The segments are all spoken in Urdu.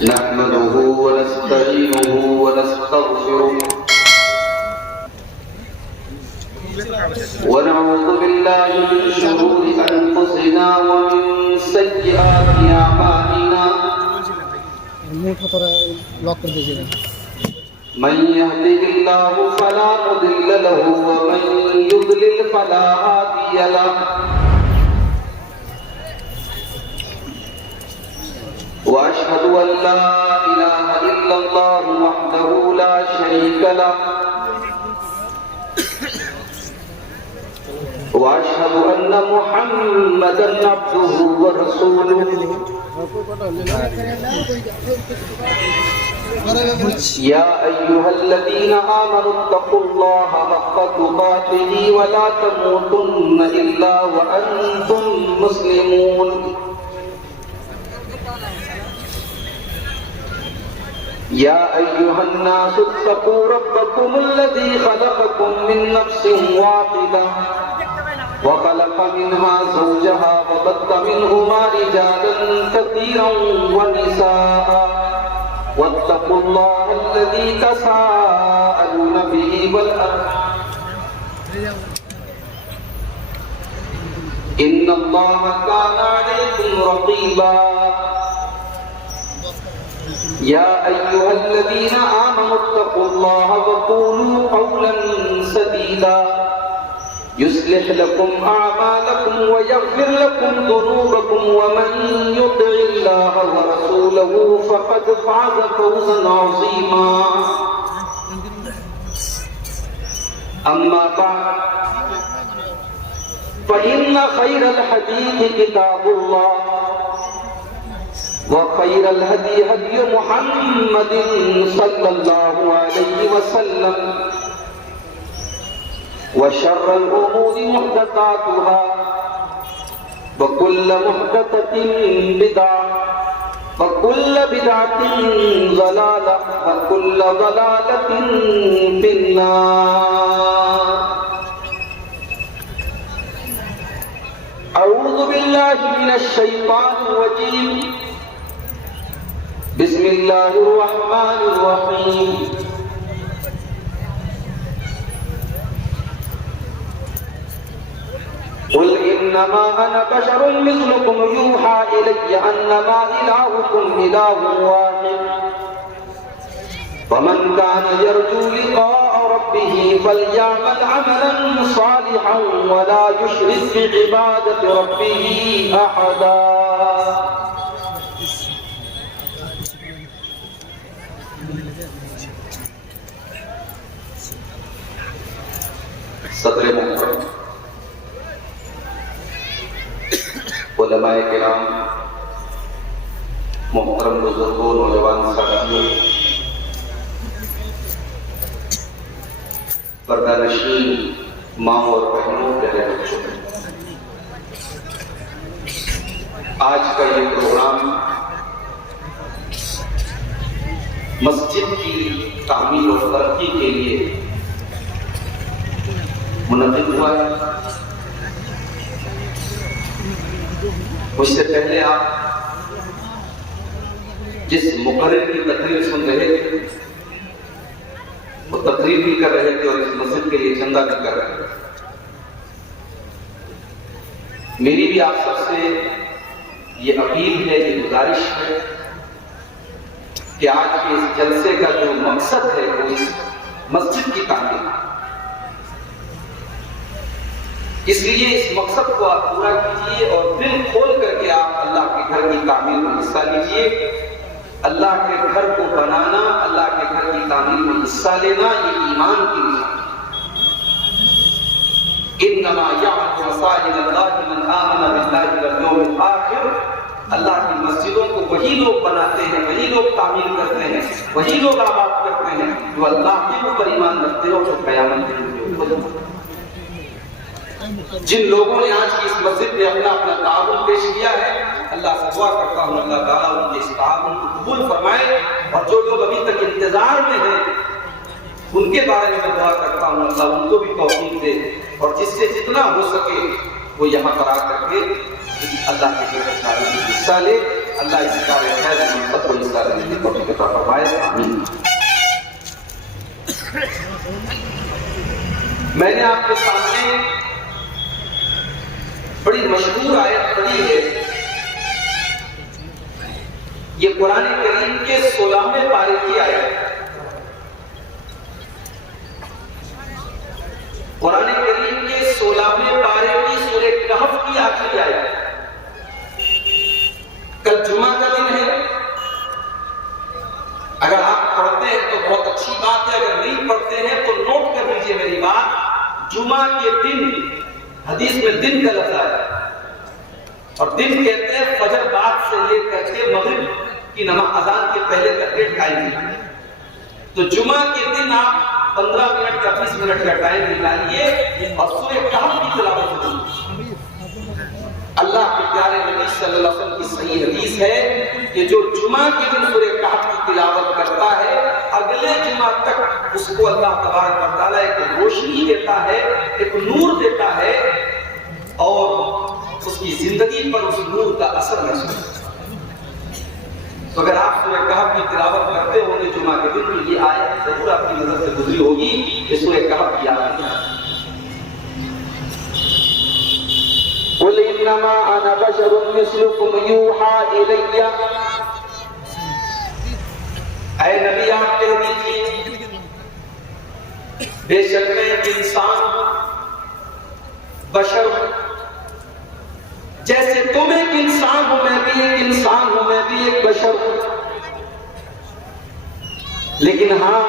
نحمده ونستعينه ونستغفره ونعوذ بالله من شرور أنفسنا ومن سيئات أعمالنا من يهده الله فلا مضل له ومن يضلل فلا هادي له وأشهد أن لا إله إلا الله وحده لا شريك له وأشهد أن محمدا عبده ورسوله يا أيها الذين آمنوا اتقوا الله حق تقاته ولا تموتن إلا وأنتم مسلمون يا أيها الناس اتقوا ربكم الذي خلقكم من نفس واحدة وخلق منها زوجها وبث منهما رجالا كثيرا ونساء واتقوا الله الذي تساءلون به والأرحام إن الله كان عليكم رقيبا يا أيها الذين آمنوا اتقوا الله وقولوا قولا سديدا يصلح لكم أعمالكم ويغفر لكم ذنوبكم ومن يطع الله ورسوله فقد فاز فوزا عظيما أما بعد فإن خير الحديث كتاب الله وخير الهدي هدي محمد صلى الله عليه وسلم وشر الأمور محدثاتها وكل محدثة بدعة وكل بدعة ضلالة وكل ضلالة في النار أعوذ بالله من الشيطان الرجيم بسم الله الرحمن الرحيم قل إنما أنا بشر مثلكم يوحى إلي أنما إلهكم إله واحد فمن كان يرجو لقاء ربه فليعمل عملا صالحا ولا يشرك بعبادة ربه أحدا صدر محترم علماء کرام محترم بزرگوں نوجوان ساتھیوں پردہ نشین ماں اور بہنوں پیارے بچوں آج کا یہ پروگرام مسجد کی تعمیر اور ترقی کے لیے منعقد ہوا ہے مجھ سے پہلے آپ جس مقرر کی تقریر سن رہے تھے وہ تقریر بھی کر رہے تھے اور اس مسجد کے لیے چندہ بھی کر رہے تھے میری بھی آپ سب سے یہ اپیل ہے یہ گزارش ہے کہ آج کے اس جلسے کا جو مقصد ہے وہ اس مسجد کی تعمیر اس لیے اس مقصد کو آپ پورا کیجیے اور دل کھول کر کے آپ اللہ کے گھر کی تعمیر میں حصہ لیجیے اللہ کے گھر کو بنانا اللہ کے گھر کی تعمیر میں حصہ لینا یہ ایمان کی نشانی انما یعمر مساجد اللہ من آمن باللہ والیوم الآخر اللہ کی مسجدوں کو وہی لوگ بناتے ہیں وہی لوگ تعمیر کرتے ہیں وہی لوگ آباد کرتے ہیں جو اللہ کے اوپر ایمان رکھتے ہیں اور جو قیامت کے لیے جن لوگوں نے آج کی اس مسجد میں اپنا اپنا تعاون پیش کیا ہے، اللہ سے دعا کرتا ہوں اللہ تعالیٰ ان کے اس تعاون کو قبول فرمائے، اور جو لوگ ابھی تک انتظار میں ہیں ان کے بارے میں دعا کرتا ہوں اللہ ان کو بھی توفیق دے، اور جس سے جتنا ہو سکے وہ یہاں پر آ کر کے اللہ کے کاروں میں حصہ لے۔ اللہ اس کارے خیر میں سب کو حصہ لینے کی توفیق عطا فرمائے، آمین۔ میں نے آپ کے سامنے بڑی مشہور آیت پڑھی ہے، یہ قرآن کریم کے 16ویں پارے کی آیت ہے۔ قرآن کریم کے 16ویں پارے کی سورہ کہف کی آخری آیت ہے۔ کل جمعہ کا دن ہے، اگر آپ پڑھتے ہیں تو بہت اچھی بات ہے، اگر نہیں پڑھتے ہیں تو نوٹ کر لیجیے میری بات۔ جمعہ کے دن، حدیث میں دن کا لفظ آیا، اور دن کہتے ہیں فجر بعد سے لے کر کے مغرب کی نماز اذان کے پہلے تک کے ٹائم ہے۔ تو جمعہ کے دن آپ 15 منٹ کا 20 منٹ کا ٹائم نکالیے اور سورہ کہف کی تلاوت کیجیے۔ اللہ کے پیارے نبی صلی اللہ علیہ وسلم کی صحیح حدیث ہے کہ جو جمعہ کے دن سورہ کہف کی تلاوت کرتا ہے اگلے جمعہ تک اس کو اللہ تبارک و تعالیٰ ایک روشنی دیتا ہے، ایک نور دیتا ہے، اور اس کی زندگی پر اس نور کا اثر محسوس ہوتا ہے۔ تو اگر آپ سورہ کہف کی تلاوت کرتے ہوں گے جمعہ کے دن تو یہ آیت ضرور آپ کی نظر سے گزری ہوگی، یہ سورہ کہف کی آیت ہے۔ قُلْ إِنَّمَا أَنَا بَشَرٌ مِثْلُكُمْ يُوحَىٰ إِلَيَّ، اے نبی آپ کہہ دیجیے بے شک میں ایک انسان ہوں، بشر ہوں، جیسے تم ایک انسان ہو میں بھی ایک انسان ہوں، میں بھی ایک بشر ہوں، لیکن ہاں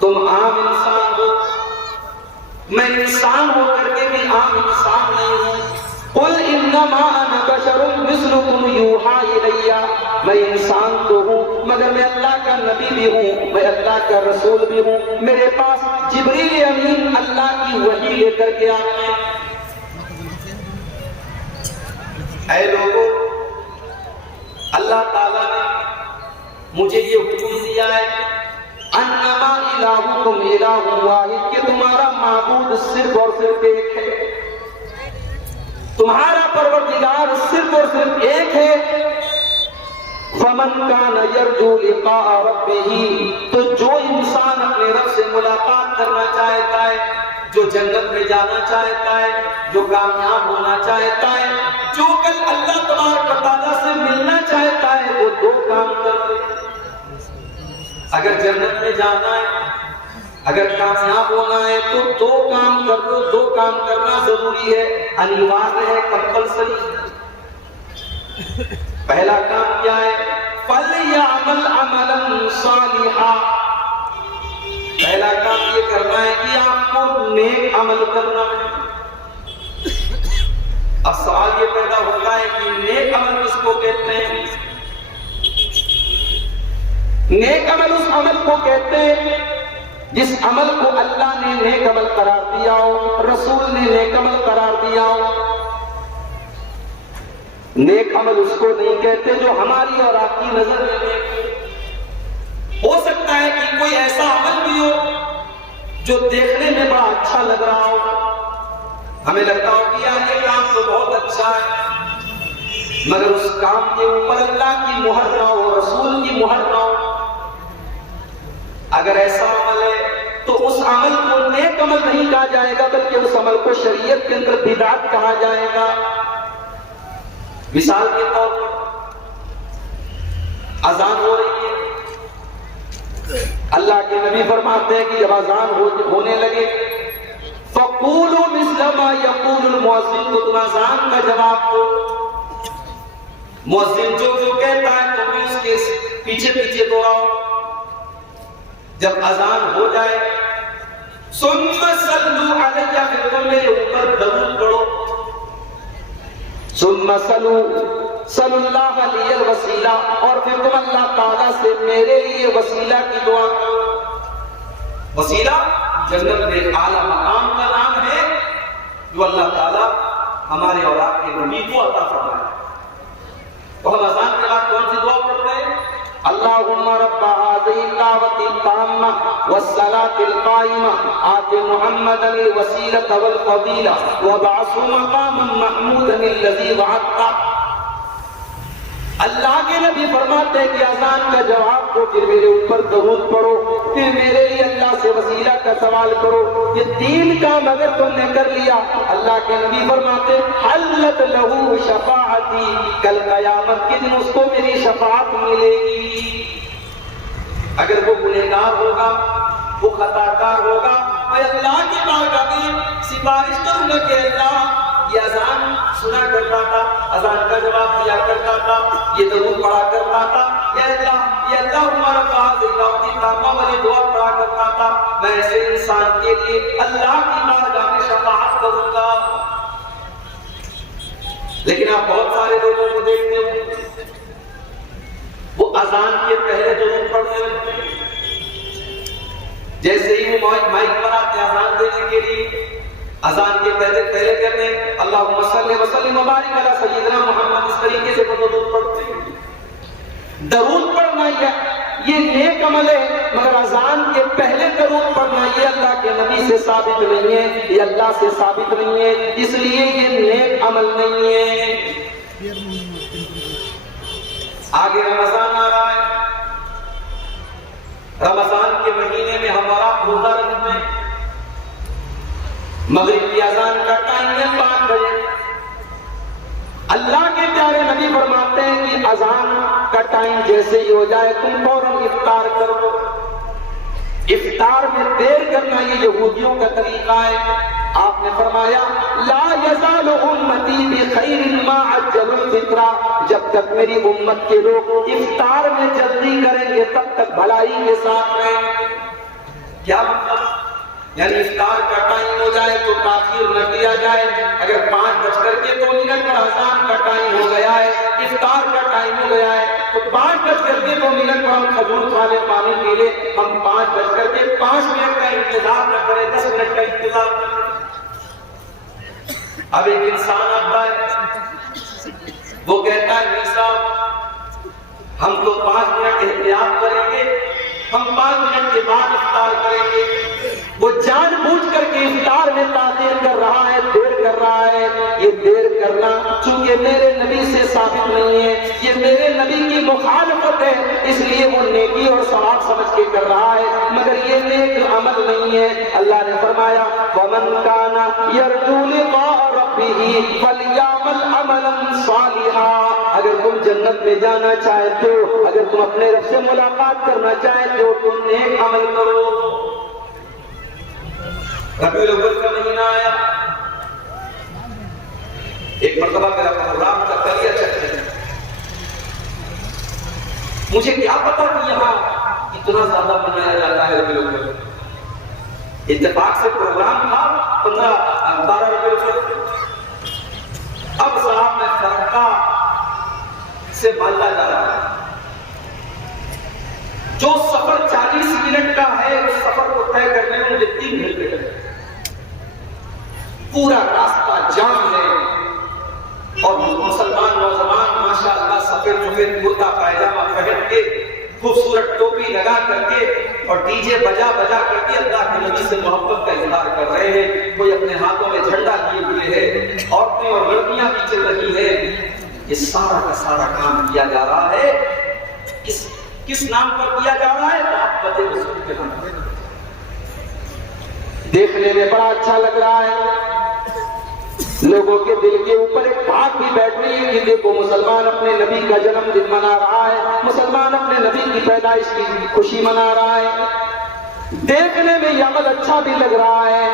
تم عام انسان ہو، میں انسان ہو کر کے بھی عام انسان نہیں ہوں۔ قُلْ إِنَّمَا أَنَا بَشَرٌ مِثْلُكُمْ يُوحَىٰ إِلَيَّ، میں انسان تو ہوں مگر میں اللہ کا نبی بھی ہوں، میں اللہ کا رسول بھی ہوں، میرے پاس جبریل امین اللہ کی وحی لے کر کے آتے ہیں۔ اے لوگوں، اللہ تعالیٰ نے مجھے یہ حکم دیا ہے انما الہکم الہ واحد، کہ تمہارا معبود صرف اور صرف ایک ہے، تمہارا پروردگار صرف اور صرف ایک ہے۔ فمن کان یرجو لقاء ربہ، تو جو انسان اپنے رب سے ملاقات کرنا چاہتا ہے، جو جنت میں جانا چاہتا ہے، جو کامیاب ہونا چاہتا ہے، جو کل اللہ تبارک و تعالیٰ سے ملنا چاہتا ہے، وہ دو کام کرے۔ اگر جنت میں جانا ہے، اگر کامیاب ہونا ہے تو دو کام کر دو، دو کام کرنا ضروری ہے، انیوارڈ ہے، کمپلسری۔ پہلا کام کیا ہے؟ فَلْيَعْمَلْ عَمَلًا صَالِحًا، پہلا کام یہ کرنا ہے کہ آپ کو نیک عمل کرنا ہے۔ اب سوال یہ پیدا ہوتا ہے کہ نیک عمل کس کو کہتے ہیں؟ نیک عمل اس عمل کو کہتے ہیں جس عمل کو اللہ نے نیک عمل قرار دیا ہو، رسول نے نیک عمل قرار دیا ہو۔ نیک عمل اس کو نہیں کہتے جو ہماری اور آپ کی نظر میں نیک ہو سکتا ہے کہ کوئی ایسا عمل بھی ہو جو دیکھنے میں بڑا اچھا لگ رہا ہو، ہمیں لگتا ہو کہ یار یہ کام تو بہت اچھا ہے، مگر اس کام کے اوپر اللہ کی مہر نہ ہو، رسول کی مہر نہ ہو۔ اگر ایسا عمل ہے تو اس عمل کو نیک عمل نہیں کہا جائے گا، بلکہ اس عمل کو شریعت کے اندر بدعت کہا جائے گا۔ مثال کے طور پر اذان ہو رہی ہے، اللہ کے نبی فرماتے ہیں کہ جب اذان ہونے لگے فَقُولُوا مِثْلَ مَا يَقُولُ الْمُؤَذِّنُ، تو تم اذان کا جواب دو، مؤذن جو کہتا ہے تم بھی اس کے پیچھے پیچھے دوہراؤ۔ جب اذان ہو جائے ثُمَّ صَلُّوا عَلَيَّ، پھر تم میرے اوپر درود پڑھو۔ ثُمَّ صَلُّوا اللَّهَ لِيَ الْوَسِيلَةَ، اور پھر تم اللہ تعالیٰ سے میرے لیے وسیلہ کی دعا کرو۔ وسیلہ جنت میں اعلیٰ مقام کا نام ہے، جو اللہ تعالیٰ ہمارے اور آپ کے نبی کو عطا فرمائے. تو ہم اذان کے بعد کون سی دعا پڑھتے ہیں؟ اللہم رب هذه الدعوة التامة والصلاة القائمة آت محمدا الوسيلة والفضيلة وابعثه مقاما محمودا الذي وعدته. اللہ کے نبی فرماتے ہیں کہ اذان کا جواب دو، پھر میرے اوپر درود پڑھو، پھر میرے لیے اللہ سے وسیلہ کا سوال کرو. یہ 3 کام اگر تم نے کر لیا، اللہ کے نبی فرماتے حلت لہو شفاعتی، کل قیامت کے دن اس کو میری شفاعت ملے گی. اگر وہ گنہگار ہوگا، وہ خطا کار ہوگا، میں اللہ کی بارگاہ میں سفارش کروں گا کہ اللہ یہ اذان سنا کرتا تھا، اذان کا جواب دیا کرتا تھا، یہ درود پڑھا کرتا تھا، یا اللہ ہمارا پاس دعوتی تامہ والی دعا پڑھا کرتا تھا، میں ایسے انسان کے لیے اللہ کی بارگاہ میں شفاعت کروں گا. لیکن آپ بہت سارے لوگوں کو دیکھتے ہو وہ اذان کے پہلے درود پڑھتے ہیں، جیسے ہی وہ مائک پر آتے ہیں اذان دینے کے لیے، اذان کے پہلے کہتے ہیں اللہم صلی وسلم وبارک علی سیدنا محمد، اس طریقے سے وہ درود پڑھتے ہیں. درود پڑھنا یہ نیک عمل ہے، مگر اذان کے پہلے درود پڑھنا یہ اللہ کے نبی سے ثابت نہیں ہے، یہ اللہ سے ثابت نہیں ہے، اس لیے یہ نیک عمل نہیں ہے. آگے رمضان آ رہا ہے، رمضان کے مہینے میں ہمارا روزہ رکھتے ہیں. مغرب کی اذان کا ٹائم ہے 5 بجے. اللہ کے پیارے نبی فرماتے ہیں کہ اذان کا ٹائم جیسے ہی ہو جائے تم فوراً افطار کر دو. افطار میں دیر کرنا یہ یہودیوں کا طریقہ ہے. آپ نے فرمایا لا یزال امتی بخیر ما عجلوا الفطر، جب تک میری امت کے لوگ افطار میں جلدی کریں گے تب تک بھلائی کے ساتھ رہیں. کیا مطلب؟ یعنی افطار کا ٹائم ہو جائے تو تاخیر نہ کیا جائے. اگر 5:02 پر اذان کا ٹائم ہو گیا ہے، افطار کا ٹائم ہو گیا ہے، تو 5:02 پر ہم کھجور والے پانی پی لیں. ہم 5:05 کا انتظار نہ کریں، 10 منٹ کا انتظار نہ کریں. اب ایک انسان آتا ہے، وہ کہتا ہے میاں صاحب ہم تو 5 منٹ احتیاط کریں گے، ہم 5 منٹ کے بعد افطار کریں گے. وہ جان بوجھ کر کے افطار میں تاخیر کر رہا ہے، دیر کر رہا ہے. یہ دیر کرنا چونکہ میرے نبی سے ثابت نہیں ہے، یہ میرے نبی کی مخالفت ہے، اس لیے وہ نیکی اور ثواب سمجھ کے کر رہا ہے، مگر یہ نیک عمل نہیں ہے. اللہ نے فرمایا وَمَنْ كَانَ يَرْجُو لِقَاءَ رَبِّهِ فَلْيَعْمَلْ عَمَلًا صَالِحًا. اگر تم جنت میں جانا چاہتے ہو، اگر تم اپنے رب سے ملاقات کرنا چاہتے ہو، تم نیک عمل کرو. ربیع الاول کا مہینہ آیا، ایک مرتبہ میرا پروگرام کا کلیہ چکتے ہیں. مجھے کیا پتا کہ یہاں اتنا زیادہ منایا جاتا ہے ربیع الاول. اتفاق سے پروگرام تھا 12 ربیع الاول. اب صاحب میں فرقہ سے مالدہ جا رہا ہے. جو سفر 40 منٹ کا ہے اس سفر کو طے کرنے میں مجھے 3 منٹ لگے. پورا راستہ جام ہے اور مسلمان نوجوان ماشاءاللہ سفید سفید کرتا پائجامہ پہن کے خوبصورت ٹوپی لگا کر کے اور ڈی جے بجا کر کے اللہ کے نبی سے محبت کا اظہار کر رہے ہیں. کوئی اپنے ہاتھوں میں جھنڈا لیے ہوئے ہے، عورتیں اور لڑکیاں بھی چل رہی ہیں. یہ سارا کا سارا کام کیا جا رہا ہے کس نام پر کیا جا رہا ہے؟ محبت رسول کے نام پر. دیکھنے میں بڑا اچھا لگ رہا ہے. لوگوں کے دل کے اوپر ایک بات بھی بیٹھ رہی ہے کہ دیکھو مسلمان اپنے نبی کا جنم دن منا رہا ہے، مسلمان اپنے نبی کی پیدائش کی خوشی منا رہا ہے. دیکھنے میں یہ عمل اچھا بھی لگ رہا ہے،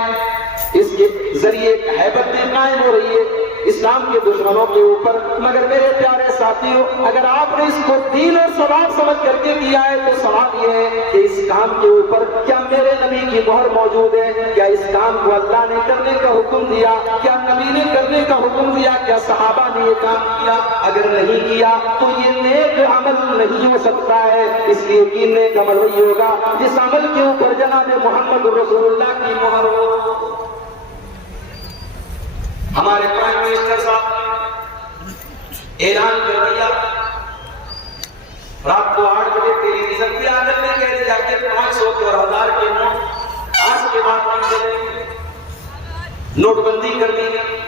اس کے ذریعے ایک ہیبت بھی قائم ہو رہی ہے اسلام کے دشمنوں کے اوپر. مگر میرے پیارے ساتھیوں، اگر آپ نے اس کو دین اور ثواب سمجھ کر کے کیا ہے تو سوال یہ ہے کہ اس کام کے اوپر کیا میرے نبی کی مہر موجود ہے؟ کیا اس کام کو اللہ نے کرنے کا حکم دیا؟ کیا نبی نے کرنے کا حکم دیا؟ کیا صحابہ نے یہ کام کیا؟ اگر نہیں کیا تو یہ نیک عمل نہیں ہو سکتا ہے. اس لیے کہ نیک عمل وہی ہوگا جس عمل کے اوپر جناب محمد رسول اللہ کی مہر ہو. ہمارے پرائم منسٹر صاحب نے اعلان کر دیا رات کو 8 بجے ٹیلی ویژن پہ آ کر کے کہہ دیا کہ 500 اور 1000 کے نوٹ آج کے بعد نہیں چلیں گے، نوٹ بندی کر دی گئی۔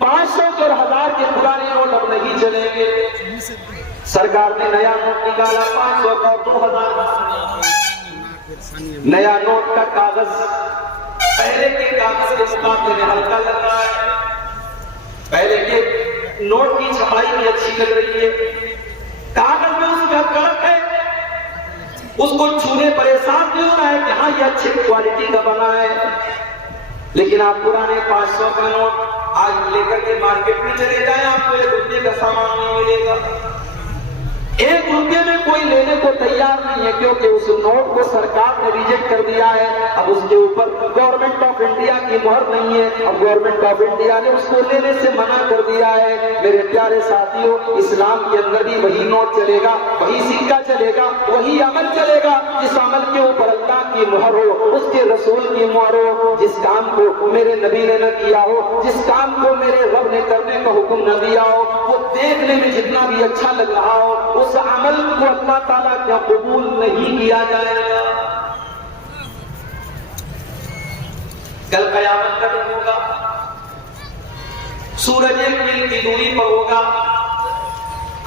500 اور 1000 کے پرانے نوٹ اب نہیں چلیں گے۔ سرکار نے نیا نوٹ نکالا 500 کا 2000 نیا نوٹ کا کاغذ پہلے کے کاغذ کے مقابلے میں ہلکا لگ رہا ہے، پہلے کے نوٹ کی چھپائی بھی اچھی لگ رہی ہے، کاغذ میں اس کا کڑک ہے، اس کو چھونے پر احساس نہیں ہو رہا ہے کہ ہاں یہ اچھی کوالٹی کا بنا ہے۔ لیکن آپ پرانے 500 کا نوٹ آج لے کر کے مارکیٹ میں چلے جائیں، آپ کو 1 روپے کا سامان نہیں ملے گا، 1 روپے میں کوئی لینے کو تیار نہیں ہے، کیونکہ اس نوٹ کو سرکار نے ریجیکٹ کر دیا ہے۔ اب اس کے اوپر گورنمنٹ آف انڈیا کی مہر نہیں ہے، اب گورنمنٹ آف انڈیا نے اس کو لینے سے منع کر دیا ہے۔ میرے پیارے ساتھیوں، اسلام کے اندر بھی وہی نوٹ چلے گا، وہی سکہ چلے گا، وہی عمل چلے گا جس عمل کے اوپر اللہ کی مہر ہو، اس کے رسول کی مہر ہو، جس کام کو میرے نبی نے نہ کیا ہو، جس کام کو میرے رب نے کرنے کا حکم نہ دیا ہو، وہ دیکھنے میں جتنا بھی اچھا لگ رہا ہو، اس عمل کو اللہ تعالیٰ کا قبول نہیں کیا جائے گا۔ کل قیامت کا دن ہوگا، سورج 1 میل کی دوری پر ہوگا،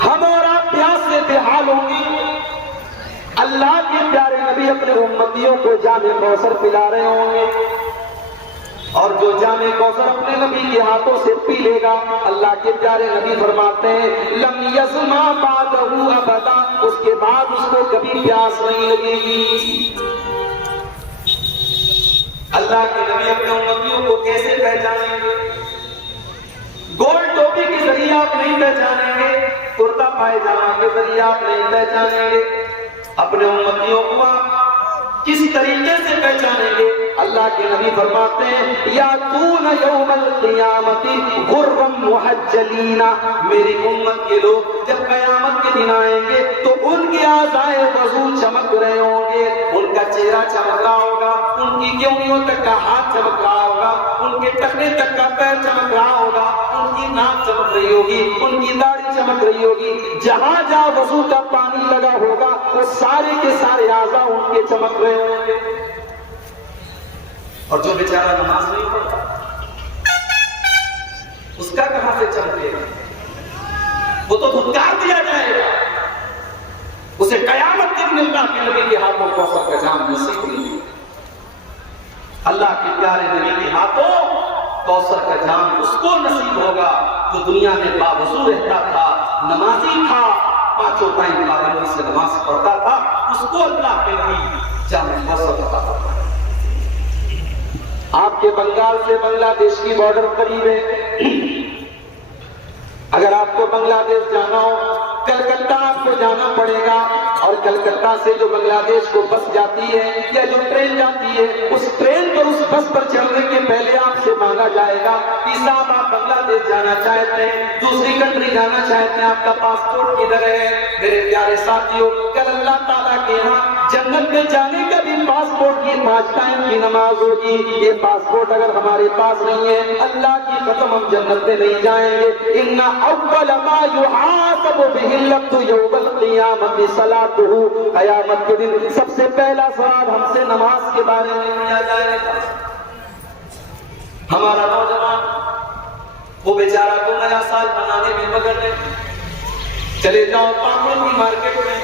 ہم اور آپ پیاس سے بے حال ہوں گے، اللہ کے پیارے نبی اپنے امتیوں کو جام کوثر پلا رہے ہوں گے، اور جو جام کوثر اپنے نبی کے ہاتھوں سے پی لے گا، اللہ کے پیارے نبی فرماتے ہیں لم یظما بعدہ ابدا، اس کے بعد اس کو کبھی پیاس نہیں لگے گی۔ اللہ کے نبی اپنے امتیوں کو کیسے پہچانیں گے؟ گول ٹوپی کے ذریعے آپ نہیں پہچانیں گے، کرتا پائجامہ کے ذریعے آپ نہیں پہچانیں گے، اپنے امتیوں کو آپ کس طریقے سے پہچانیں گے؟ اللہ کے نبی فرماتے ہیں یاتون یوم القیامت غرا محجلین، میری امت کے لوگ جب قیامت کے دن آئیں گے تو ان کے اعضائے وضو چمک رہے ہوں گے، ان کا چہرہ چمک رہا ہوگا، ان کی کیونیوں تک کا ہاتھ چمک رہا ہوگا، ان کے ٹخنے تک کا پیر چمک رہا ہوگا، ان کی ناک چمک رہی ہوگی، ان کی داڑھی چمک رہی ہوگی، جہاں جہاں وضو کا پانی لگا ہوگا وہ سارے کے سارے اعضاء ان کے چمک رہے ہوں گے۔ اور جو بیچارہ نماز نہیں پڑھتا اس کا کہاں سے چمکے گا؟ وہ تو دھتکار دیا جائے گا، اسے قیامت کے دن اللہ کے نبی کے ہاتھوں کوثر کا جام نصیب نہیں۔ اللہ کے پیارے نبی کے ہاتھوں کوثر کا جام اس کو نصیب ہوگا جو دنیا میں باوضو رہتا تھا، نمازی تھا، 5 ٹائم پابندی سے نماز پڑھتا تھا، اس کو اللہ کے نبی جام کوثر عطا فرمائے۔ آپ کے بنگال سے بنگلہ دیش کی بارڈر قریب ہے، اگر آپ کو بنگلہ دیش جانا ہو کلکتہ آپ کو جانا پڑے گا، اور کلکتہ سے جو بنگلہ دیش کو بس جاتی ہے یا جو ٹرین جاتی ہے، اس ٹرین پر اس بس پر چڑھنے کے پہلے آپ سے مانگا جائے گا کہ صاحب آپ بنگلہ دیش جانا چاہتے ہیں، دوسری کنٹری جانا چاہتے ہیں، آپ کا پاسپورٹ کدھر ہے؟ میرے پیارے ساتھیوں، کل اللہ تعالیٰ کے یہاں جنت میں جانے کا بھی پاسپورٹ کی 5 ٹائم کی نماز ہوگی۔ یہ پاسپورٹ اگر ہمارے پاس نہیں ہے، اللہ کی قسم ہم جنت میں نہیں جائیں گے۔ ان اول ما یحاسب بہ العبد یوم القیامۃ صلاۃ، قیامت کے دن سب سے پہلا سوال ہم سے نماز کے بارے میں کیا جائے گا۔ ہمارا نوجوان وہ بیچارہ کو نیا سال منانے میں مگن ہے، چلے جاؤ پاپڑ کی مارکیٹ میں،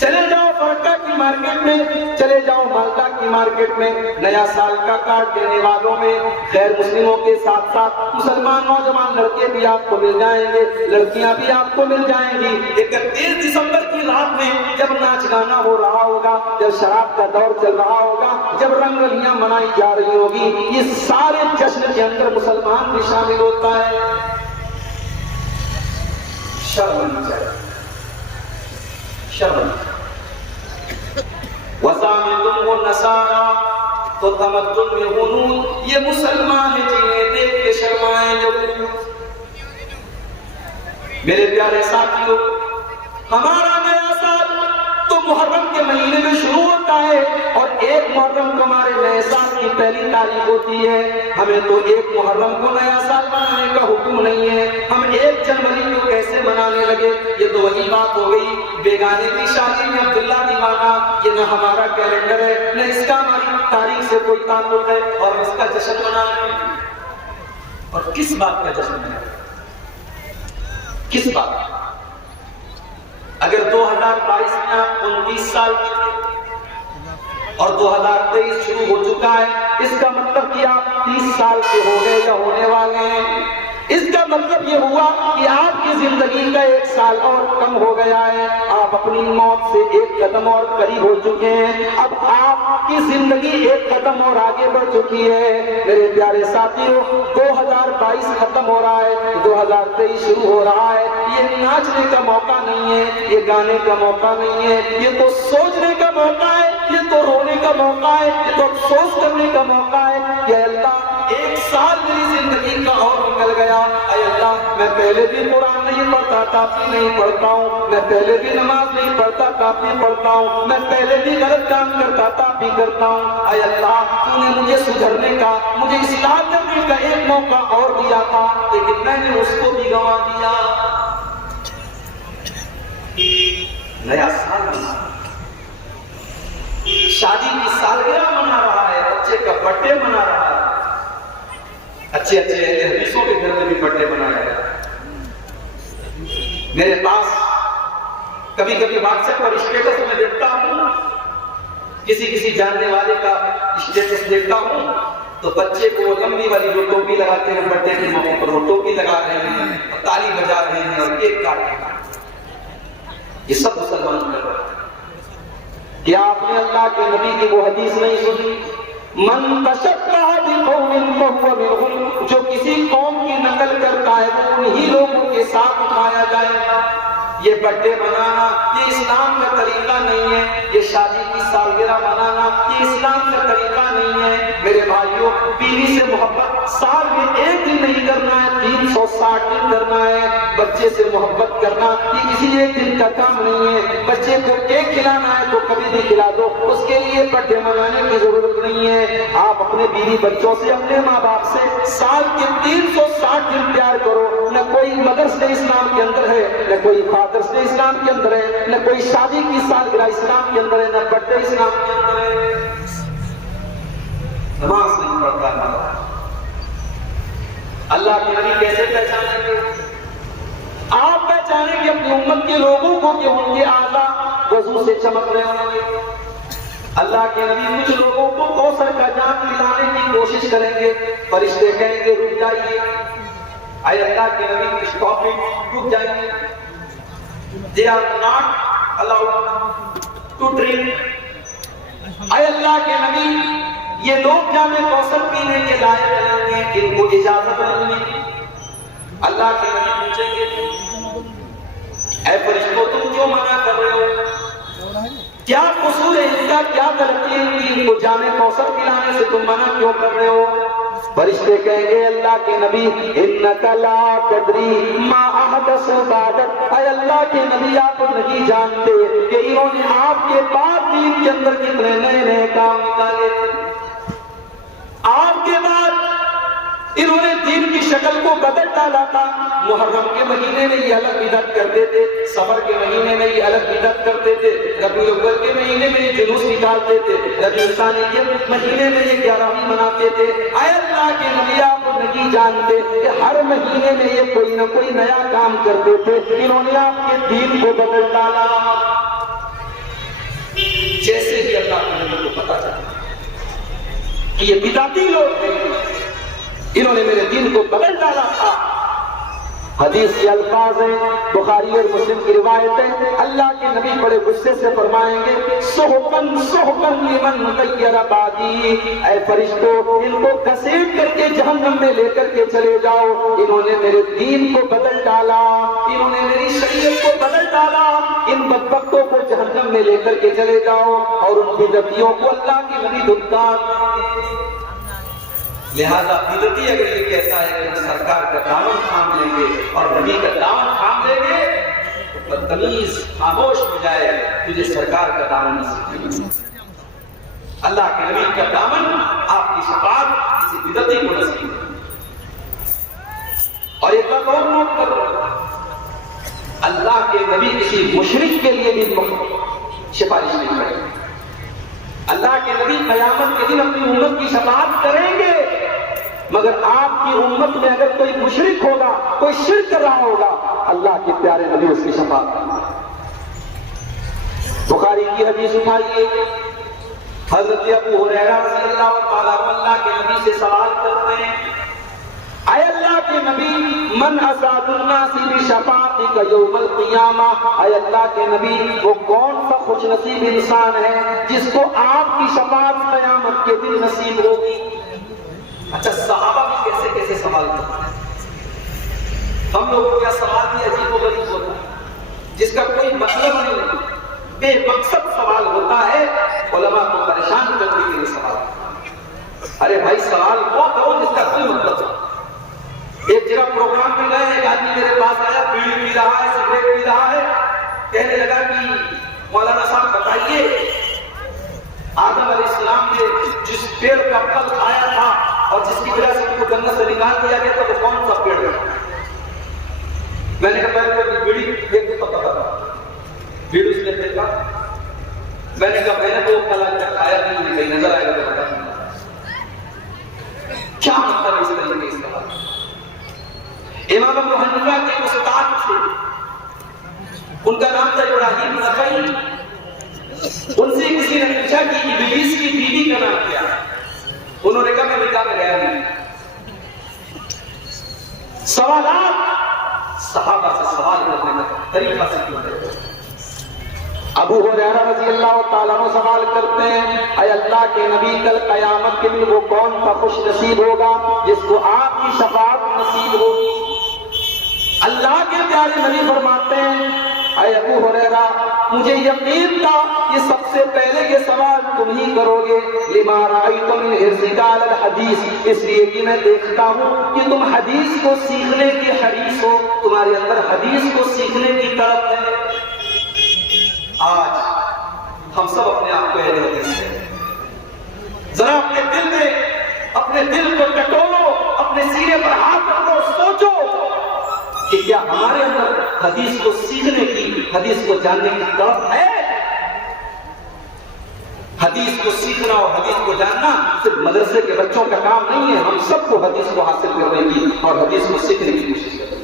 چلے جاؤ فرقہ کی مارکیٹ میں، چلے جاؤ مالدہ کی مارکیٹ میں، نیا سال کا کارڈ دینے والوں میں غیر مسلموں کے ساتھ ساتھ مسلمان نوجوان لڑکے بھی آپ کو مل جائیں گے، لڑکیاں بھی آپ کو مل جائیں گی۔ 31 دسمبر کی رات میں جب ناچ گانا ہو رہا ہوگا، جب شراب کا دور چل رہا ہوگا، جب رنگ رلیاں منائی جا رہی ہوگی، یہ سارے جشن کے اندر مسلمان بھی شامل ہوتا ہے۔ شرم نہیں چاہیے، شرم وَزَامِدُمْ وَنَسَارَا، تو تمدن میں غنون، یہ مسلمان ہیں جنہیں دیکھ کے شرمائیں جو۔ میرے پیارے ساتھیوں، ہمارا نیا سال تو محرم کے مہینے میں شروع ہوتا ہے اور 1 محرم کو ہمارے نئے سال کی پہلی تاریخ ہوتی ہے. ہمیں تو 1 محرم کو نیا سال منانے کا حکم نہیں ہے. ہم 1 جنوری کو کیسے منانے لگے؟ یہ تو وہی بات ہو گئی بیگانے کی شادی میں عبداللہ دیوانہ. یہ نہ ہمارا کیلنڈر ہے نہ اس کا ہماری تاریخ سے کوئی تعلق ہے اور اس کا جشن منا رہے ہیں. اور کس بات کا جشن ہے؟ کس بات؟ اگر 2022 میں آپ 29 سال کے تھے اور 2023 شروع ہو چکا ہے، اس کا مطلب کہ آپ 30 سال کے ہو گئے یا ہونے والے ہیں. اس کا مطلب یہ ہوا کہ آپ کی زندگی کا 1 سال اور کم ہو گیا ہے. آپ اپنی موت سے 1 قدم اور قریب ہو چکے ہیں. اب آپ کی زندگی 1 قدم اور آگے بڑھ چکی ہے. میرے پیارے ساتھیوں، 2022 ختم ہو رہا ہے، 2023 شروع ہو رہا ہے. یہ ناچنے کا موقع نہیں ہے، یہ گانے کا موقع نہیں ہے، یہ تو سوچنے کا موقع ہے، یہ تو رونے کا موقع ہے، یہ تو افسوس کرنے کا موقع ہے کہ اللہ 1 سال میری زندگی کا اور نکل گیا. اے اللہ، میں پہلے بھی قرآن نہیں پڑھتا تھا، اب بھی نہیں پڑھتا ہوں. میں پہلے بھی نماز نہیں پڑھتا تھا، اب بھی پڑھتا ہوں. میں پہلے بھی غلط کام کرتا تھا، اب بھی کرتا ہوں. اے اللہ، تو نے مجھے سدھرنے کا، مجھے اصلاح کرنے کا 1 موقع اور دیا تھا، لیکن میں نے اس کو بھی گنوا دیا. نیا سال منا، شادی کی سالگرہ منا رہا ہے، بچے کا برتھ ڈے منا رہا ہے. اچھے اہل حدیثوں کے گھر میں بھی برتھ ڈے منایا جاتا ہے. میرے پاس کبھی کبھی واٹس ایپ پر اسٹیٹس میں دیکھتا ہوں، کسی جاننے والے کا اسٹیٹس دیکھتا ہوں تو بچے کو لمبی والی جو ٹوپی لگاتے ہیں برتھ ڈے کے موقع پر، وہ ٹوپی لگا رہے ہیں اور تالی بجا رہے ہیں اور کیک کاٹ رہے ہیں. یہ سب مسلمان کر رہے ہیں. کیا آپ نے اللہ کے نبی کی وہ حدیث نہیں سنی؟ من تشبہ بقوم فہو منہم، جو کسی قوم کی نقل کرتا ہے وہ انہی لوگوں کے ساتھ اٹھایا جائے گا. یہ برتھ ڈے منانا یہ اسلام کا طریقہ نہیں ہے. یہ شادی کی سالگرہ منانا یہ اسلام کا طریقہ نہیں ہے. میرے بھائیوں، بیوی سے محبت سال میں 1 دن نہیں کرنا ہے، 360 دن کرنا ہے. بچے سے محبت کرنا یہ کسی 1 دن کا کام نہیں ہے. بچے کو کیک کھلانا ہے تو کبھی بھی کھلا دو، اس کے لیے برتھ ڈے منانے کی ضرورت نہیں ہے. آپ اپنے بیوی بچوں سے، اپنے ماں باپ سے سال کے 360 دن پیار کرو. نہ کوئی مدرس ڈے اسلام کے اندر ہے، نہ کوئی فادرس ڈے اسلام کے اندر ہے، نہ کوئی شادی کی سالگرہ اسلام کے اندر ہے، نہ برتھ ڈے اسلام کے اندر ہے. نماز نہیں پڑھتا نہ اللہ کے نبی کیسے پہچانیں گے؟ آپ پہچانیں گے اپنی امت کے لوگوں کو کہ ان کے اعضاء وضو سے چمک رہے ہوں گے. اللہ کے نبی کچھ لوگوں کو کوثر کا جام پلانے کی کوشش کریں گے، فرشتے کہیں گے رک جائیے. اے اللہ کے نبی اسٹاپ اٹ، رک جائیے. They are not allowed to drink. اے اللہ کے نبی، یہ لوگ جام کوثر پینے کے لائق نہیں ہیں، ان کو اجازت نہیں ہے. اللہ کے نبی پوچھیں گے اے فرشتوں تم کیوں منع کر رہے ہو؟ کیا قصور ہے ان کا، کیا غلطی ہے ان کو جام کوثر پلانے سے تم منع کیوں کر رہے ہو؟ فرشتے کہیں گے اللہ کے نبی انک لا تدری ما احدث بعدک، اے اللہ کے نبی آپ نہیں جانتے کہ انہوں نے آپ کے بعد دین کے اندر کتنے نئے نئے کام نکالے. آپ کے بعد انہوں نے دین کی شکل کو بدل ڈالا تھا. محرم کے مہینے میں یہ الگ بدعت کرتے تھے، سفر کے مہینے میں یہ الگ بدعت کرتے تھے، ربیع الاول کے مہینے میں یہ جلوس نکالتے تھے، ربیع الثانی کے مہینے میں یہ 11ویں مناتے تھے. اے اللہ کے نبی آپ نہیں جانتے کہ ہر مہینے میں یہ کوئی نہ کوئی نیا کام کرتے تھے. انہوں نے آپ کے دین کو بدل ڈالا. جیسے ہی اللہ کے نبی کو پتا چلا کہ یہ بدعتی لوگ ہیں، انہوں نے میرے دین کو بدل ڈالا تھا. حدیث کے الفاظ ہیں، بخاری اور مسلم کی روایت ہے. اللہ کے نبی بڑے غصے سے فرمائیں گے سحقن سحقن لمن غیر بعدی، اے فرشتوں ان کو گھسیٹ کر کے جہنم میں لے کر کے چلے جاؤ. انہوں نے میرے دین کو بدل ڈالا، انہوں نے میری شریعت کو بدل ڈالا. ان بدبختوں کو جہنم میں لے کر کے چلے جاؤ اور ان بدعتیوں کو اللہ کے نبی دھتکار. لہذا بدعتی اگر یہ کہتا ہے کہ ہم سرکار کا دامن تھام لیں گے اور نبی کا دامن تھام لیں گے تو بدتمیز خاموش ہو جائے، تجھے سرکار کا دامن نصیب نہیں۔ اللہ کے نبی کا دامن، آپ کی شفاعت کسی بدعتی کو نصیب نہیں۔ اور ایک بات اور نوٹ کر لو، اللہ کے نبی کسی مشرک کے لیے بھی سفارش نہیں کریں گے۔ اللہ کے نبی قیامت کے دن اپنی امت کی شفاعت کریں گے، مگر آپ کی امت میں اگر کوئی مشرک ہوگا، کوئی شرک کر رہا ہوگا، اللہ کے پیارے نبی اس کی شفاعت کریں گے۔ بخاری کی حدیث اٹھائیے، حضرت ابو ہریرہ رضی اللہ تعالیٰ عنہ اللہ کے نبی سے سوال کرتے ہیں، اے اللہ کے نبی، من اسعد الناس بشفاعتک یوم القیامہ، اے اللہ کے نبی، وہ کون سا خوش نصیب انسان ہے جس کو آپ کی شفاعت قیامت کے دن نصیب ہوگی؟ اچھا، صحابہ بھی کیسے کیسے سوال کرتے ہیں، ہم لوگوں کا سوال بھی عجیب و غریب ہوتا ہے جس کا کوئی مطلب نہیں، بے مقصد سوال ہوتا ہے، علماء کو پریشان کرنے کے لیے سوال کرتا ہے۔ ارے بھائی، سوال وہ کرو جس کا کوئی مطلب نہیں۔ ایک جگہ پروگرام میں گئے، ایک آدمی میرے پاس آیا، بیڑی پی رہا ہے، سگریٹ پی رہا ہے، کہنے لگا کہ مولانا صاحب بتائیے، آدم علیہ السلام نے جس پیڑ کا پھل کھایا تھا اور جس کی وجہ سے ان کو جنت سے نکال دیا گیا تھا، وہ کون سا پیڑ تھا؟ میں نے کہا پہلے تو بیڑی دیکھ کے پتہ تھا، بیڑی اس نے دیکھا، میں نے کہا میں نے تو وہ پھل آج تک کھایا نہیں، مجھے کہیں نظر آئے گا تو بتا دوں۔ کیا مطلب اس طریقے اس کا؟ امام ابو حنیفہ کے استاد تھے، ان کا نام تھا ابراہیم نخعی، ان سے کسی نے پوچھا کہ ابلیس کی بیوی کا نام کیا ہے؟ انہوں نے کہا میں نکاح میں گیا نہیں۔ سوالات صحابہ سے سوال کرنے کا طریقہ سے کیوں کرتے؟ ابو ہریرہ رضی اللہ تعالیٰ عنہ سوال کرتے ہیں، اے اللہ کے نبی، کل قیامت کے دن وہ کون سا خوش نصیب ہوگا جس کو آپ کی شفاعت نصیب ہوگی؟ اللہ کے پیارے نبی فرماتے ہیں، اے ابو ہریرہ، مجھے یقین تھا کہ سب سے پہلے یہ سوال تم ہی کرو گے، لما رأیت من حرصک علی الحدیث، اس لیے کہ میں دیکھتا ہوں کہ تم حدیث کو سیکھنے کے حریص ہو، تمہارے اندر حدیث کو سیکھنے کی طرف ہے۔ آج ہم سب اپنے آپ کو اہل حدیث ہیں، ذرا اپنے دل میں، اپنے دل کو ٹٹولو، اپنے سینے پر ہاتھ رکھو، سوچو کہ کیا ہمارے اندر حدیث کو سیکھنے کی، حدیث کو جاننے کی طرف ہے؟ حدیث کو سیکھنا اور حدیث کو جاننا صرف مدرسے کے بچوں کا کام نہیں ہے، ہم سب کو حدیث کو حاصل کرنے کی اور حدیث کو سیکھنے کی کوشش کریں۔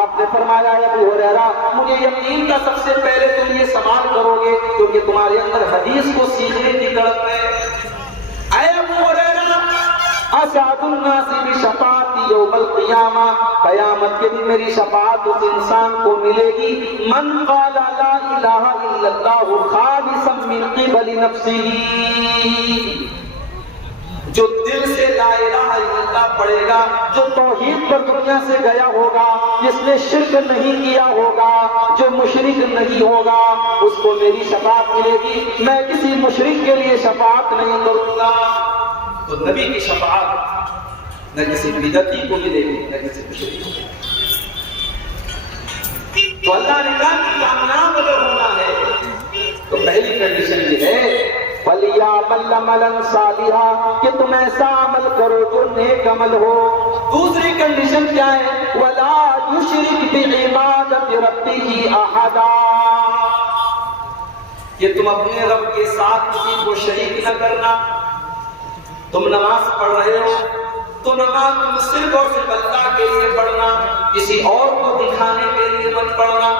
آپ نے فرمایا ابو ہریرہ، مجھے یقین تھا سب سے پہلے تم یہ سوال کرو گے کیونکہ تمہارے اندر حدیث کو سیکھنے کی طرف ہے۔ اے ابو ہریرہ، اسعد الناس بشفاعتی یوم القیامہ، قیامت کے دن میری شفاعت اس انسان کو ملے گی، من قال لا الہ الا اللہ خالصا من قبل نفسہ، جو دل سے لا الہ الا اللہ پڑھے گا، جو توحید پر دنیا سے گیا ہوگا، جس نے شرک نہیں کیا ہوگا، جو مشرک نہیں ہوگا، اس کو میری شفاعت ملے گی، میں کسی مشرک کے لیے شفاعت نہیں کروں گا۔ تو نبی کی شفاعت نہ کسی بدعتی کو ملے گی نہ کسی مشرک کو۔ تو اللہ نے کہا کہ کامیاب اگر ہونا ہے تو پہلی کنڈیشن یہ ہے فَلْيَعْمَلْ عَمَلًا صَالِحًا، کہ تم ایسا عمل کرو جو نیک عمل ہو۔ دوسری کنڈیشن کیا ہے؟ وَلَا يُشْرِكْ بِعِبَادَةِ رَبِّهِ أَحَدًا، کہ تم اپنے رب کے ساتھ کسی کو شریک نہ کرنا۔ تم نماز پڑھ رہے ہو تو نماز تم صرف اور صرف اللہ کے لیے پڑھنا، کسی اور کو دکھانے کے لیے مت پڑھنا۔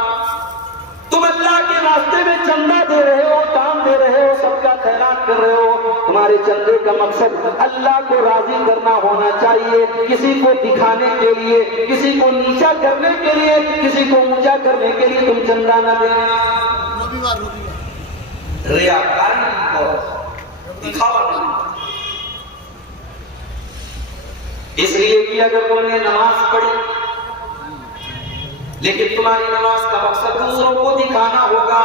تم اللہ کے راستے میں چندہ دے رہے ہو، دان دے رہے ہو، سب کا خیرات کر رہے ہو، تمہارے چندے کا مقصد اللہ کو راضی کرنا ہونا چاہیے، کسی کو دکھانے کے لیے، کسی کو نیچا کرنے کے لیے، کسی کو اونچا کرنے کے لیے تم چندہ نہ دینا۔ ریاکاری اور دکھاوا نہیں۔ اس لیے کہ اگر تم نے نماز پڑھی لیکن تمہاری نماز کا مقصد دوسروں کو دکھانا ہوگا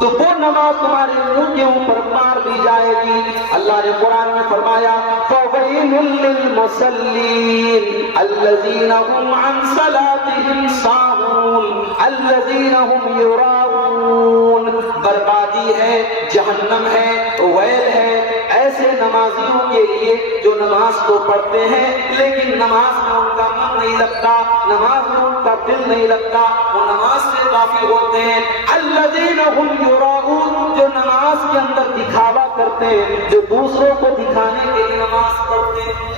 تو وہ نماز تمہارے منہ کے اوپر مار دی جائے گی۔ اللہ نے قرآن میں فرمایا فَوَيْلٌ لِّلْمُصَلِّينَ الَّذِينَ هُمْ عَنْ صَلَاتِهِمْ سَاهُونَ، الذین هم یراؤون، بربادی ہے، جہنم ہے، ویل ہے ایسے نمازیوں کے لیے جو نماز تو پڑھتے ہیں لیکن نماز میں ان کا من نہیں لگتا، نماز میں ان کا دل نہیں لگتا، وہ نماز سے غافل ہوتے ہیں۔ الذین هم یراؤون، جو نماز کے اندر دکھاوا کرتے ہیں، جو دوسروں کو دکھانے کے لیے نماز پڑھتے ہیں۔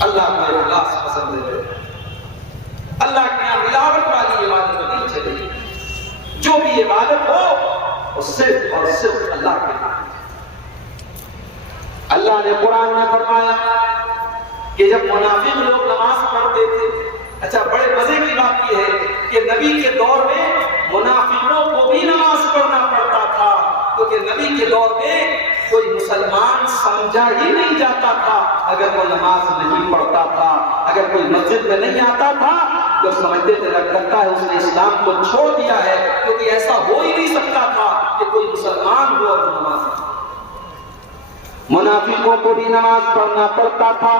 اللہ کو اخلاص پسند ہے، اللہ کے یہاں ملاوٹ والی عبادت نہیں چلے گی، جو بھی عبادت ہو وہ صرف اور صرف اللہ کے نام۔ اللہ نے قرآن میں فرمایا کہ جب منافق لوگ نماز پڑھتے تھے، اچھا بڑے مزے کی بات یہ ہے کہ نبی کے دور میں منافقوں کو بھی نماز پڑھنا پڑتا تھا، کیونکہ نبی کے دور میں کوئی مسلمان سمجھا ہی نہیں جاتا تھا اگر وہ نماز نہیں پڑھتا تھا، اگر کوئی مسجد میں نہیں آتا تھا تو سمجھتے تھے لگتا ہے اس نے اسلام کو چھوڑ دیا ہے، کیونکہ ایسا ہو ہی نہیں سکتا تھا کہ کوئی مسلمان ہو اور نماز پڑھے۔ منافقوں کو بھی نماز پڑھنا پڑتا تھا،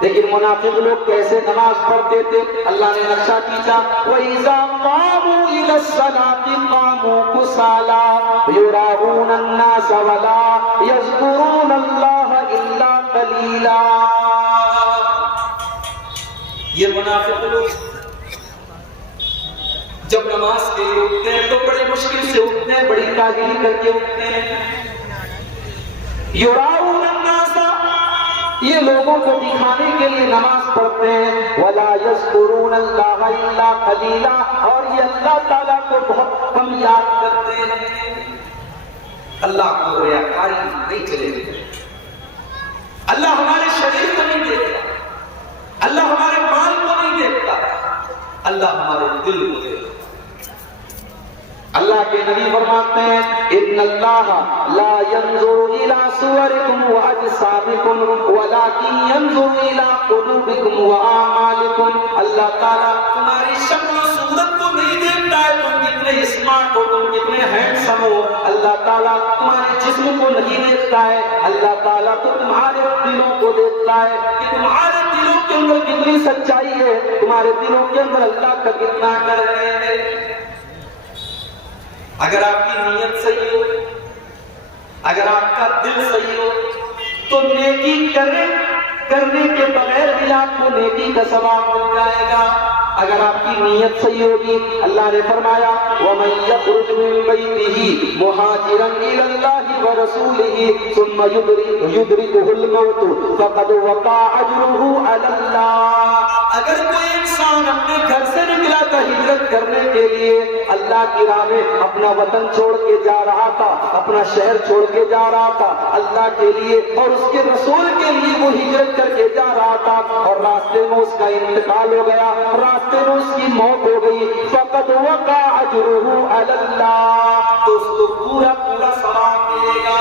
لیکن منافق لوگ کیسے نماز پڑھتے تھے؟ اللہ نے نقشہ کھینچا، وَإِذَا قَامُوا إِلَى الصَّلَاةِ قَامُوا كُسَالَىٰ يُرَاءُونَ النَّاسَ وَلَا يَذْكُرُونَ اللَّهَ إِلَّا قَلِيلًا۔ یہ منافق لوگ جب نماز کے لیے اٹھتے ہیں تو بڑی مشکل سے اٹھتے ہیں، بڑی کاہلی کر کے اٹھتے ہیں۔ یراؤون الناس، یہ لوگوں کو دکھانے کے لیے نماز پڑھتے ہیں، ولا یذکرون اللہ الا قلیلا، اور یہ اللہ تعالیٰ کو بہت کم یاد کرتے ہیں۔ اللہ کو ریاکاری نہیں چلے گی، اللہ ہمارے شریر کو نہیں دیکھتا، اللہ ہمارے مال کو نہیں دیکھتا، اللہ ہمارے دل کو دیکھتا۔ اللہ کے نبی فرماتے ہیں ان اللہ لا ينظر الى صوركم واجسامكم ولكن ينظر الى قلوبكم واعمالكم، اللہ تعالیٰ تمہاری شکل و صورت کو نہیں دیکھتا ہے، تم کتنے اسمارٹ ہو، تم کتنے ہینڈسم ہو، اللہ تعالیٰ تمہارے جسم کو نہیں دیکھتا ہے، اللہ تعالیٰ تو تمہارے دلوں کو دیکھتا ہے کہ تمہارے دلوں کے اندر کتنی سچائی ہے، تمہارے دلوں کے اندر اللہ کا کتنا ڈر ہے۔ اگر آپ کی نیت صحیح ہو، اگر آپ کا دل صحیح ہو تو نیکی کرنے کے بغیر بھی آپ کو نیکی کا ثواب مل جائے گا۔ اگر آپ کی نیت صحیح ہوگی، اللہ نے فرمایا وَمَن يَخْرُجْ مِن بَيْتِهِ مُهَاجِرًا إِلَى اللَّهِ وَرَسُولِهِ ثُمَّ يُدْرِكُهُ الْمَوْتُ فَقَدْ وَقَعَ أَجْرُهُ عَلَى اللَّهِ، اگر کوئی انسان اپنے گھر سے نکلا تھا ہجرت کرنے کے لیے، اللہ کی راہ میں اپنا وطن چھوڑ کے جا رہا تھا، اپنا شہر چھوڑ کے جا رہا تھا اللہ کے لیے اور اس کے رسول کے لیے، وہ ہجرت کر کے جا رہا تھا اور راستے میں اس کا انتقال ہو گیا، راستے میں اس کی موت ہو گئی، فقد وقع اجرہ علی اللہ، تو اس کو پورا ثواب ملے گا۔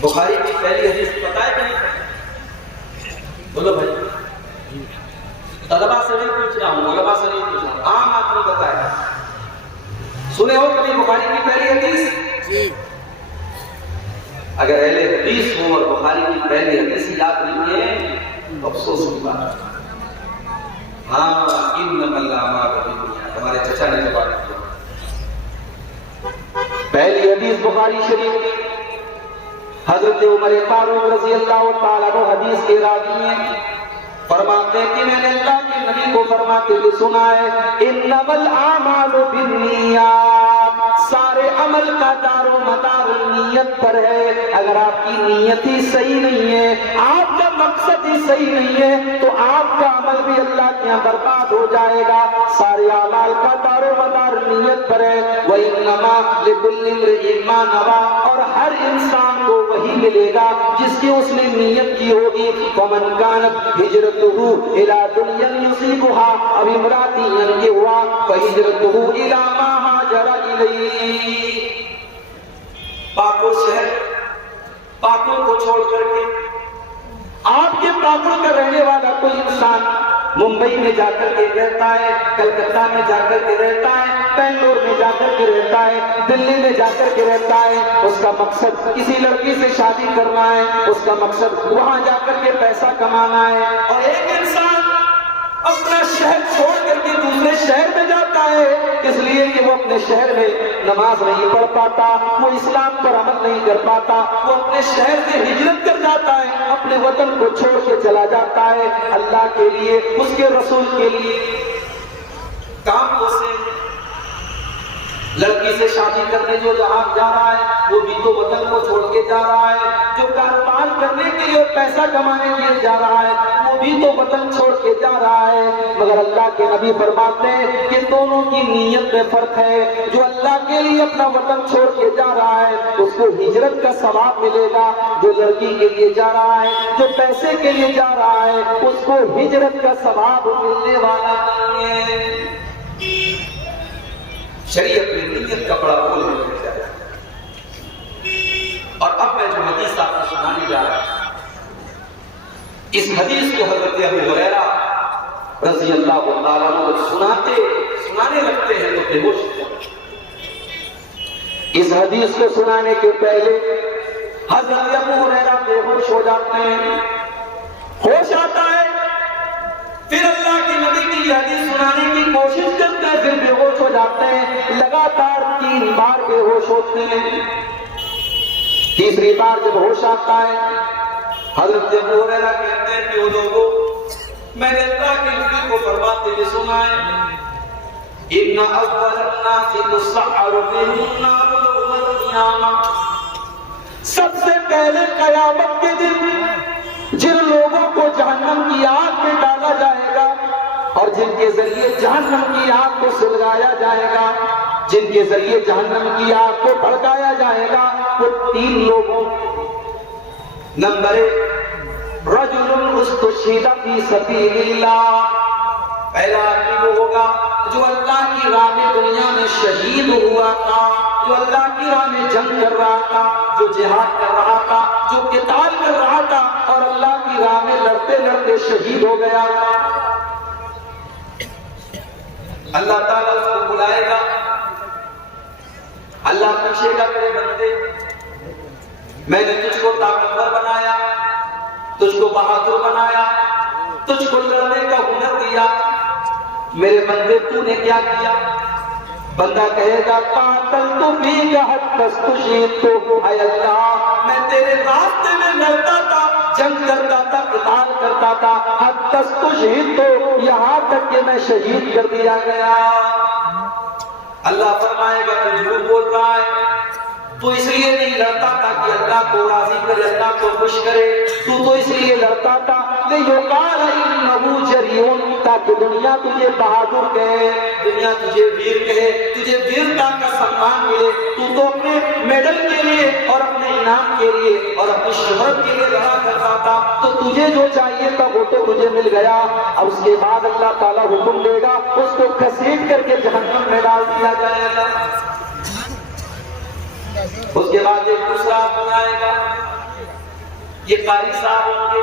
بخاری کی پہلی حدیث پتہ ہے کہ نہیں؟ بولو بھائی، طلبہ سے نہیں پوچھ رہا ہوں، علماء سے نہیں پوچھ رہا ہوں، عام آدمی بتایا۔ سنے ہو کبھی بخاری کی پہلی حدیث؟ جی۔ اگر اہل حدیث ہو اور بخاری کی پہلی حدیث یاد نہیں ہے تو افسوس کی بات ہے۔ ہاں انما الاعمال بالنیات، ہمارے چچا نے جواب دیا۔ پہلی حدیث بخاری شریف کی، حضرت عمر فاروق رضی اللہ تعالیٰ عنہ حدیث کے راوی ہیں، فرماتے ہیں کہ میں نے اللہ کے نبی کو فرماتے ہوئے سنا ہے انما الاعمال بالنیات، سارے عمل کا دار و مدار نیت پر ہے۔ اگر آپ کی نیت ہی صحیح نہیں ہے، آپ کا مقصد ہی صحیح نہیں ہے تو آپ کا عمل بھی اللہ کے یہاں برباد ہو جائے گا۔ سارے اعمال کا دار و مدار نیت پر ہے۔ وَإِنَّمَا لِكُلِّ امْرِئٍ مَّا نَوَىٰ، اور ہر انسان کو وہی ملے گا جس کی اس نے نیت کی ہوگی۔ وَمَنْ كَانَتْ هِجْرَتُهُ إِلَىٰ دُنْيَا يُصِيبُهَا أَوْ امْرَأَةٍ يَنكِحُهَا فَهِجْرَتُهُ إِلَىٰ مَا هَاجَرَ إِلَيْهِ۔ پاکو شہر، پاکو کو چھوڑ کر کے آپ کے پاکو کا رہنے والا کوئی انسان ممبئی میں جا کر کے رہتا ہے، کلکتہ میں جا کر کے رہتا ہے، بنگلور میں جا کر کے رہتا ہے، دلی میں جا کر کے رہتا ہے، اس کا مقصد کسی لڑکی سے شادی کرنا ہے، اس کا مقصد وہاں جا کر کے پیسہ کمانا ہے۔ اور ایک انسان اپنا شہر چھوڑ کر کے دوسرے شہر میں جاتا ہے، اس لیے کہ وہ اپنے شہر میں نماز نہیں پڑھ پاتا، وہ اسلام پر عمل نہیں کر پاتا، وہ اپنے شہر سے ہجرت کر جاتا ہے، اپنے وطن کو چھوڑ کے چلا جاتا ہے اللہ کے لیے، اس کے رسول کے لیے۔ کام کو سے لڑکی سے شادی کرنے جو جہاں جا رہا ہے وہ بھی تو وطن کو چھوڑ کے جا رہا ہے، جو کاروبار کرنے کے لیے پیسہ کمانے کے لیے جا رہا ہے وہ بھی تو وطن چھوڑ کے جا رہا ہے، مگر اللہ کے نبی فرماتے ہیں کہ دونوں کی نیت میں فرق ہے۔ جو اللہ کے لیے اپنا وطن چھوڑ کے جا رہا ہے اس کو ہجرت کا ثواب ملے گا، جو لڑکی کے لیے جا رہا ہے، جو پیسے کے لیے جا رہا ہے، اس کو ہجرت کا ثواب ملنے والا نہیں ہے۔ شریعت نے نیت کا بڑا رول ہے۔ اور اب میں جو حدیث آپ کو سنانے جا رہا ہوں، اس حدیث کو حضرت ابو ہریرہ رضی اللہ تعالیٰ عنہ سنانے لگتے ہیں تو بے ہوش ہو جاتے ہیں۔ اس حدیث کو سنانے کے پہلے حضرت ابو ہریرہ بے ہوش ہو جاتے ہیں، ہوش آتا ہے، پھر اللہ کے نبی کی یہ حدیث سنانے کی کوشش کرتے ہیں، پھر بے ہوش ہو جاتے ہیں، لگاتار 3 بار بے ہوش ہوتے ہیں۔ تیسری بار جب ہوش آتا ہے حضرت ابو ہریرہ کہتے ہیں کہ وہ لوگوں میں نے اللہ کے نبی کو فرماتے ہوئے سنا ہے ان اول الناس تسعر بهم النار يوم القیامہ، سب سے پہلے قیامت کے دن جن لوگوں کو جہنم کی آگ میں ڈالا جائے گا اور جن کے ذریعے جہنم کی آگ کو سلگایا جائے گا، جن کے ذریعے جہنم کی آگ کو بھڑکایا جائے گا، وہ 3 لوگوں۔ نمبر 1 رجل استشہد فی سبیل اللہ، پہلا آدمی وہ ہوگا جو اللہ کی راہ میں دنیا میں شہید ہوا تھا، جو اللہ کی راہ میں جنگ کر رہا تھا، جو جہاد کر رہا تھا، جو قتال کر رہا تھا اور اللہ کی راہ میں لڑتے لڑتے شہید ہو گیا تھا۔ اللہ تعالیٰ اس کو بلائے گا، اللہ پوچھے گا میرے بندے میں نے تجھ کو طاقتور بنایا، تجھ کو بہادر بنایا، تجھ کو لڑنے کا ہنر دیا، میرے بندے تو نے کیا کیا؟ بندہ کہے گا قاتلت فیک حتی استشہدت، اے اللہ میں تیرے راستے میں لڑتا تھا، جنگ کرتا تھا، قتال کرتا تھا، حتی استشہدت، یہاں تک کہ میں شہید کر دیا گیا۔ اللہ فرمائے گا تو جھوٹ بول رہا ہے، تو اس لیے نہیں لڑتا تھا کہ اللہ کو راضی کرے، اللہ کو خوش کرے، تو اس لیے لڑتا تھا لِيُقَالَ إِنَّهُ جَرِيٌّ، تاکہ دنیا تجھے بہادر کہے، دنیا تجھے ویر کہے، تجھے ویرتا کا سمان ملے۔ تو اپنے میڈل کے لیے اور اپنے انعام کے لیے اور اپنی شہرت کے لیے لڑا کرتا تھا، تو تجھے جو چاہیے تھا وہ تو تجھے مل گیا۔ اب اس کے بعد اللہ تعالیٰ حکم دے گا اس کو گھسیٹ کر کے جہنم میں ڈال دیا جائے گا۔ اس کے بعد ایک دوسرا آدمی آئے گا، یہ قاری صاحب ہوں گے،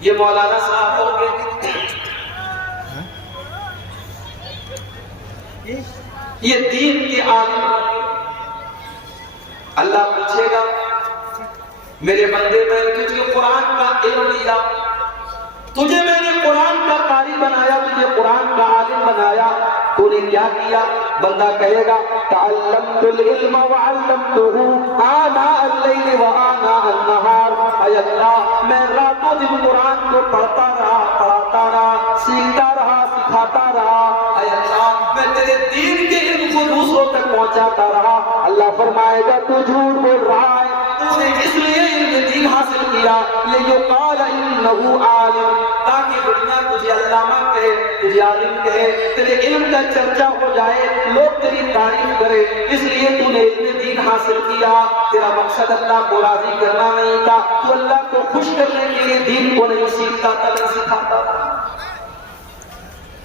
یہ مولانا صاحب ہوں گے، یہ دین کے عالم ہوں گے۔ اللہ پوچھے گا میرے بندے میں نے تجھے قرآن کا علم دیا، تجھے میں نے قرآن کا قاری بنایا، تجھے قرآن کا عالم بنایا، تو نے کیا کیا؟ بندہ کہے گا تعلمت العلم وعلمته آناء اللیل وآناء النہار، اے اللہ میں راتوں دن قرآن کو پڑھتا رہا، پڑھاتا رہا، سیکھتا رہا، سکھاتا رہا، اے اللہ میں تیرے دین کے علم کو دوسروں تک پہنچاتا رہا۔ اللہ فرمائے گا تو جھوٹ بول رہا ہے، تو نے اس لیے علم دین حاصل کیا لِيُقَالَ إِنَّهُ عَالِمٌ، تاکہ دنیا تجھے علامہ کہے، تجھے عالم کہے، تیرے علم کا چرچا ہو جائے، لوگ تیری تعریف کرے، اس لیے تو نے علم دین حاصل کیا۔ تیرا مقصد اللہ کو راضی کرنا نہیں تھا، تو اللہ کو خوش کرنے کے لیے دین کو نہیں سیکھتا تھا، نہیں سکھاتا تھا،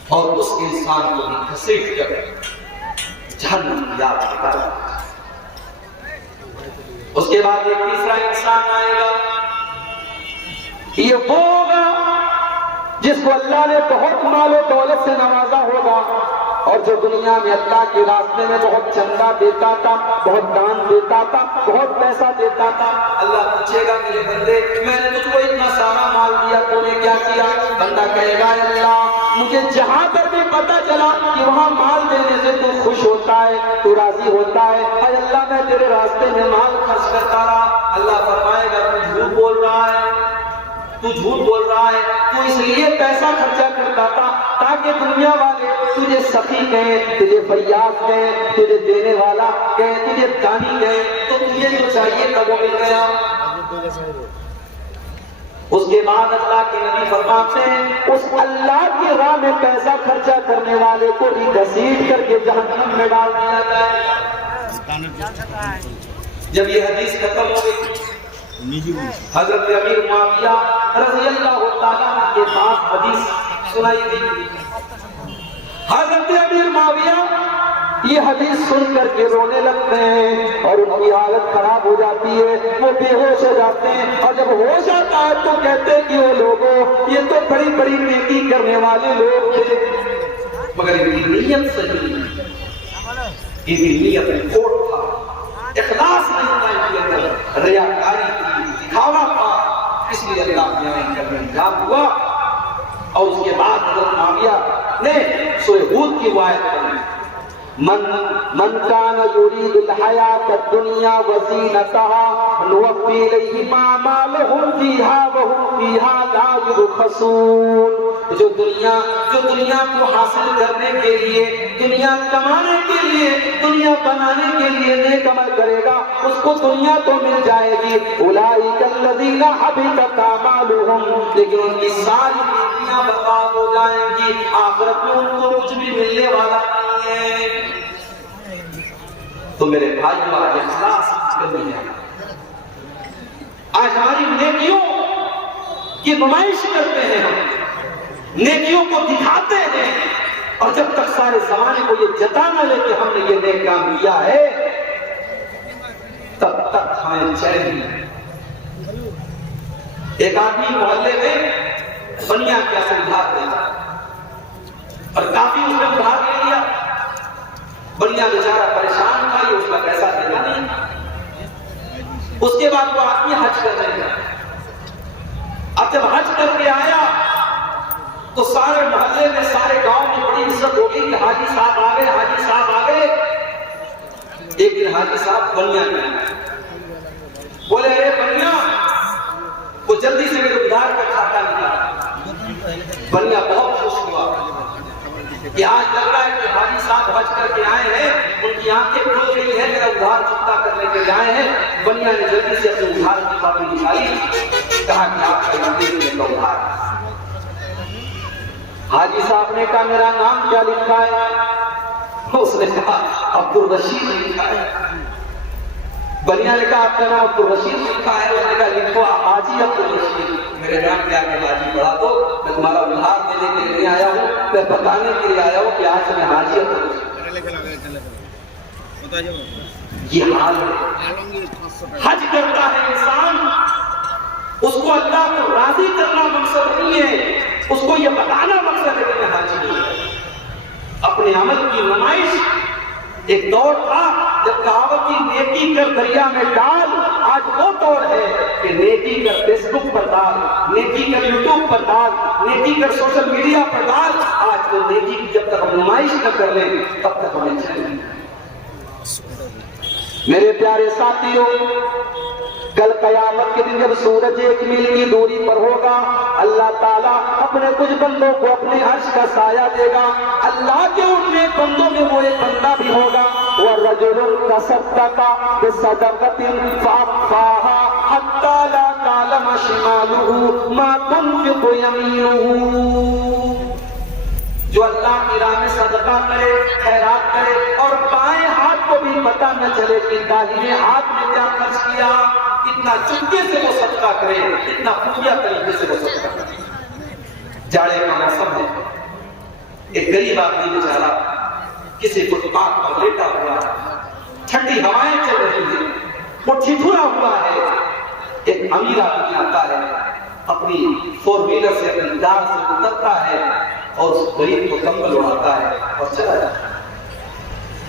اور اس انسان کو بھی گھسیٹ کر جہنم میں ڈال دیا۔ اس کے بعد ایک تیسرا انسان آئے گا، یہ وہ ہوگا جس کو اللہ نے بہت مال و دولت سے نوازا ہوگا اور جو دنیا میں اللہ کے راستے میں بہت چندہ دیتا تھا، بہت دان دیتا تھا، بہت پیسہ دیتا تھا، اللہ پوچھے گا میرے بندے میں نے تجھ کو اتنا سارا مال دیا تو نے کیا کیا؟ بندہ کہے گا اللہ مجھے جہاں پر بھی پتا چلا کہ وہاں مال دینے سے تو خوش ہوتا ہے، تو راضی ہوتا ہے، اے اللہ میں تیرے راستے میں مال خرچ کرتا رہا۔ اللہ فرمائے گا تو جھوٹ بول رہا ہے، تو جھوٹ بول رہا ہے، تو اس لیے پیسہ خرچہ کرتا تھا تاکہ دنیا والے تجھے سخی کہیں، تجھے فیاض کہیں، تجھے دینے والا کہیں، تجھے دانی کہیں، تو تجھے جو چاہیے تھا وہ مل گیا۔ اس کے بعد اللہ کے نبی فرماتے ہیں اس اللہ کی راہ میں پیسہ خرچہ کرنے والے کو بھی گھسیٹ کر کے جہنم میں ڈال دیا جائے۔ جب یہ حدیث ختم ہو گئی، حضرت امیر معاویہ رضی اللہ تعالیٰ کے پاس حدیث سنائی گئی۔ حضرت امیر معاویہ یہ حدیث سن کر کے رونے لگتے ہیں اور ان کی حالت خراب ہو جاتی ہے، وہ بے ہوش ہو جاتے ہیں، اور جب ہوش آتا ہے تو کہتے ہیں کہ وہ لوگوں یہ تو بڑی بڑی نیکی کرنے والے لوگ تھے، مگر ان کی نیت صحیح نہیں، ان کی نیت کھوٹ تھا، اخلاص نہیں تھا، ان کے اندر ریاکاری تھی، دکھاوا تھا، اس لیے اللہ نے ان کا انجام ہوا۔ اور اس کے بعد حضرت معاویہ نے سورہ ہود کی آیت پڑھی، من كان يريد الحياة الدنيا وزينتها نوفي إليهم أعمالهم فيها وهم فيها لا يبخسون۔ جو دنیا کو حاصل کرنے کے لیے، دنیا کمانے کے لیے، دنیا بنانے کے لیے نیک عمل کرے گا اس کو دنیا تو مل جائے گی، اولئک الذین حبطت اعمالهم، لیکن ان کی ساری نیکیاں برباد ہو جائیں گی، آخرت میں ان کو کچھ بھی ملنے والا نہیں ہے۔ تو میرے بھائیو آج اخلاص کرنی ہے، آج ہماری نیکیوں کی نمائش کرتے ہیں، ہم نیکیوں کو دکھاتے ہیں، اور جب تک سارے زمانے کو یہ جتا نہ لے کہ ہم نے یہ نیک کام کیا ہے تب تک ہمیں چین نہیں۔ ایک آدمی محلے میں بنیا کیا سے ادھار دے اور کافی اس نے ادھار لے لیا، بنیا بیچارہ پریشان تھا، یہ اس کا پیسہ دینا نہیں۔ اس کے بعد وہ آدمی حج کرنے گیا، اب جب حج کر کے آیا تو سارے محلے میں، سارے گاؤں میں بڑی عزت ہو گئی کہ حاجی صاحب آ گئے، حاجی صاحب آ گئے۔ ایک دن حاجی صاحب بنیا گئے، بولے اے بنیا، وہ جلدی سے میرے ادھار کا کھاتا نکالا۔ بنیا بہت خوش ہوا کہ آج لگ رہا ہے کہ حاجی صاحب حج کر کے آئے ہیں، ان کی آنکھیں کھل گئی ہے، میرا ادھار چکتا کرنے کے لیے آئے ہیں۔ بنیا نے جلدی سے اپنے ادھار کی کاپی نکالی، کہا کہ آپ کا کا ادھار۔ حاجی صاحب نے کہا میرا نام کیا لکھا ہے؟ اس نے کہا عبدالرشید لکھا ہے۔ بنیا نے کہا آپ کا نام عبدالرشید لکھا ہے؟ اس نے کہا لکھو حاجی عبدالرشید۔ میرے نام کیا کہ حاجی بڑھا دو، میں تمہارا ادھار دینے کے لیے آیا ہوں، میں بتانے کے لیے آیا ہوں کہ آج میں حاجی عبدالرشید۔ یہ حال ہے، حج کرتا ہے انسان، اس کو اللہ کو راضی کرنا مقصد نہیں ہے، اس کو یہ بتانا مقصد ہے کہ میں حاجی ہوں۔ اپنے عمل کی نمائش۔ ایک دور تھا جب کہاوت کی نیکی کر دریا میں ڈال، آج وہ دور ہے کہ نیکی کر فیس بک پر ڈال، نیکی کر یوٹیوب پر ڈال، نیکی کر سوشل میڈیا پر ڈال۔ آج وہ نیکی کی جب تک ہم نمائش نہ کر لیں تب تک ہمیں چین نہیں۔ میرے پیارے ساتھیوں، کل قیامت کے دن جب سورج 1 میل کی دوری پر ہوگا، اللہ تعالیٰ اپنے کچھ بندوں کو اپنے عرش کا سایہ دے گا۔ اللہ کے ان میں بندوں میں وہ ایک بندہ بھی ہوگا، وَرَجُلٌ تَصَدَّقَ بِصَدَقَةٍ فَأَخْفَاهَا حَتَّىٰ لَا تَعْلَمَ شِمَالُهُ مَا تُنْفِقُ يَمِينُهُ۔ جو اللہ کی راہ میں صدقہ کرے، خیرات کرے، اور بائیں ہاتھ کو بھی پتہ نہ چلے کہ داہنے ہاتھ میں کیا خرچ کیا، اتنا چپکے سے وہ صدقہ کرے، اتنا خفیہ طریقے سے وہ صدقہ کرے۔ جاڑے کا موسم ہے، ایک غریب آدمی بیچارہ کسی فٹ پاتھ پر لیٹا ہوا ہے، ٹھنڈی ہوائیں چل رہی ہیں، وہ ٹھٹھرا ہوا ہے۔ ایک امیر آدمی آتا ہے، اپنی 4 ویلر سے، اپنی کار سے اترتا ہے اور اس غریب کو کمبل اڑاتا ہے اور چلا جاتا ہے۔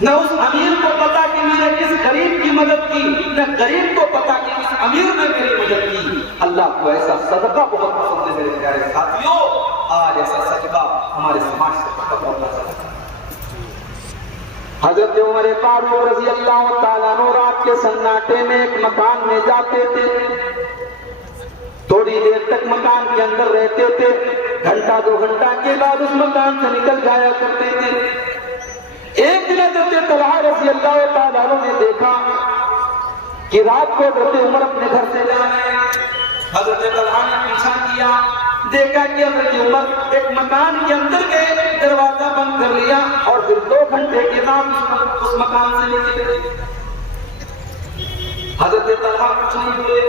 نہ اس امیر کو پتا کہ میں نے کس غریب کی مدد کی، نہ غریب کو پتا کہ کس امیر نے میری مدد کی۔ اللہ کو ایسا صدقہ بہت پسند ہے میرے پیارے ساتھیوں، آج ایسا صدقہ ہمارے سماج سے ختم ہوتا ہے۔ حضرت عمر فاروق رضی اللہ تعالیٰ عنہ رات کے سناٹے میں ایک مکان میں جاتے تھے، تھوڑی دیر تک مکان کے اندر رہتے تھے، گھنٹہ 2 گھنٹہ کے بعد اس مکان سے نکل جایا کرتے تھے۔ ایک دن حضرت طلحہ رضی اللہ تعالیٰ عنہ نے دیکھا کہ رات کو حضرت عمر اپنے گھر سے جا رہے ہیں۔ حضرت طلحہ نے پیچھا کیا، دیکھا کہ حضرت عمر ایک مکان کے اندر گئے، دروازہ بند کر لیا اور پھر 2 گھنٹے کے بعد اس مکان سے نکلے۔ حضرت طلحہ کچھ نہیں ہوئے،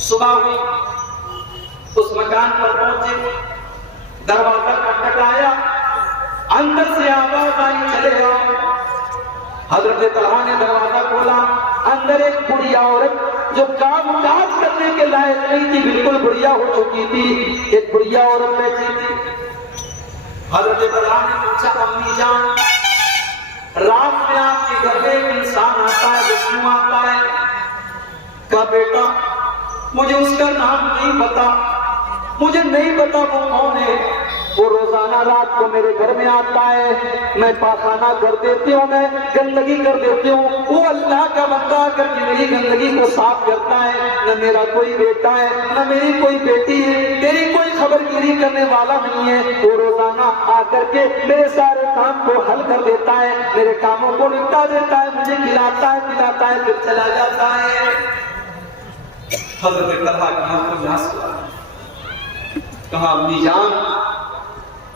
صبح ہوئی، اس مکان پر پہنچے، دروازہ کھٹکھٹایا، اندر سے آواز آئی چلے آؤ۔ حضرت طلحہ نے دروازہ کھولا، اندر ایک بڑھیا عورت جو کام کاج کرنے کے لائق نہیں تھی، بالکل بڑھیا ہو چکی تھی، ایک بڑھیا عورت بیٹھی تھی۔ حضرت طلحہ نے پوچھا امی جان، رات میں آپ کے گھر میں ایک انسان آتا ہے، وہ کیوں آتا ہے؟ کہا بیٹا مجھے اس کا نام نہیں پتا، مجھے نہیں پتا وہ کون ہے، وہ روزانہ رات کو میرے گھر میں آتا ہے، میں پاخانہ کر دیتی ہوں، میں گندگی کر دیتی ہوں، وہ اللہ کا بندہ آ کر کے میری گندگی کو صاف کرتا ہے۔ نہ میرا کوئی بیٹا ہے، نہ میری کوئی بیٹی ہے، تیری کوئی خبر گیری کرنے والا نہیں ہے، وہ روزانہ آ کر کے میرے سارے کام کو حل کر دیتا ہے، میرے کاموں کو نپٹا دیتا ہے، مجھے کھلاتا ہے پلاتا ہے پھر چلا جاتا ہے۔ حضرت طلحہ کی آنکھوں میں آنسو آ گئے۔ کہا امی جان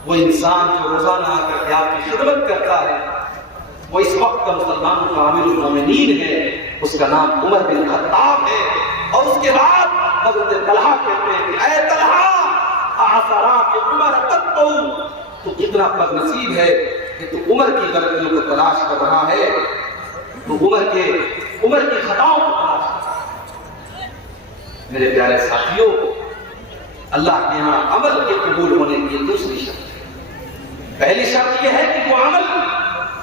وہ انسان جو روزانہ آ کر کے آپ کی خدمت کرتا ہے وہ اس وقت کا مسلمان کا عامل المومنین ہے، اس کا نام عمر بن خطاب ہے۔ اور اس کے بعد حضرت طلحہ کہتے ہیں کہ اے طلحہ اعثرات عمر قطعو، تو کتنا بد نصیب ہے کہ تو عمر کی غلطیوں کو تلاش کر رہا ہے، تو عمر کی خطاؤں کو تلاش کر رہا ہے۔ میرے پیارے ساتھیوں، اللہ کے یہاں عمل کے قبول ہونے کی دوسری شرط، پہلی شرط یہ ہے کہ وہ عمل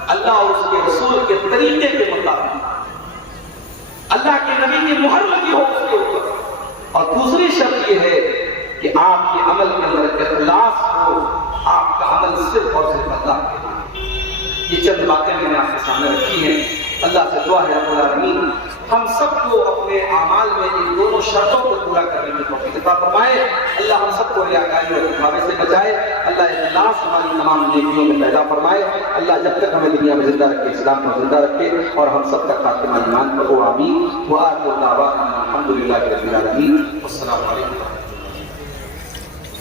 اللہ اور اس کے رسول کے طریقے کے مطابق، اللہ کے نبی کی مہر لگی ہو اس کے اوپر، اور دوسری شرط یہ ہے کہ آپ کے عمل کے اندر اخلاص ہو، آپ کا عمل صرف اور صرف اللہ کے لیے۔ یہ چند باتیں میں نے آپ کے سامنے رکھی ہیں۔ اللہ سے دعا ہے رب العالمین ہم سب کو اپنے اعمال میں ان دونوں شرطوں کو پورا کرنے کی توفیق عطا فرمائے۔ اللہ ہم سب کو ریاکاری اور دکھاوے سے بچائے۔ اللہ اخلاص ہماری تمام نیکیوں میں پیدا فرمائے۔ اللہ جب تک ہمیں دنیا میں زندہ رکھے، اسلام کو زندہ رکھے، اور ہم سب کا خاتمہ ایمان پر ہو، آمین۔ وآخر دعوانا الحمد للہ رب العالمین۔ والسلام علیکم۔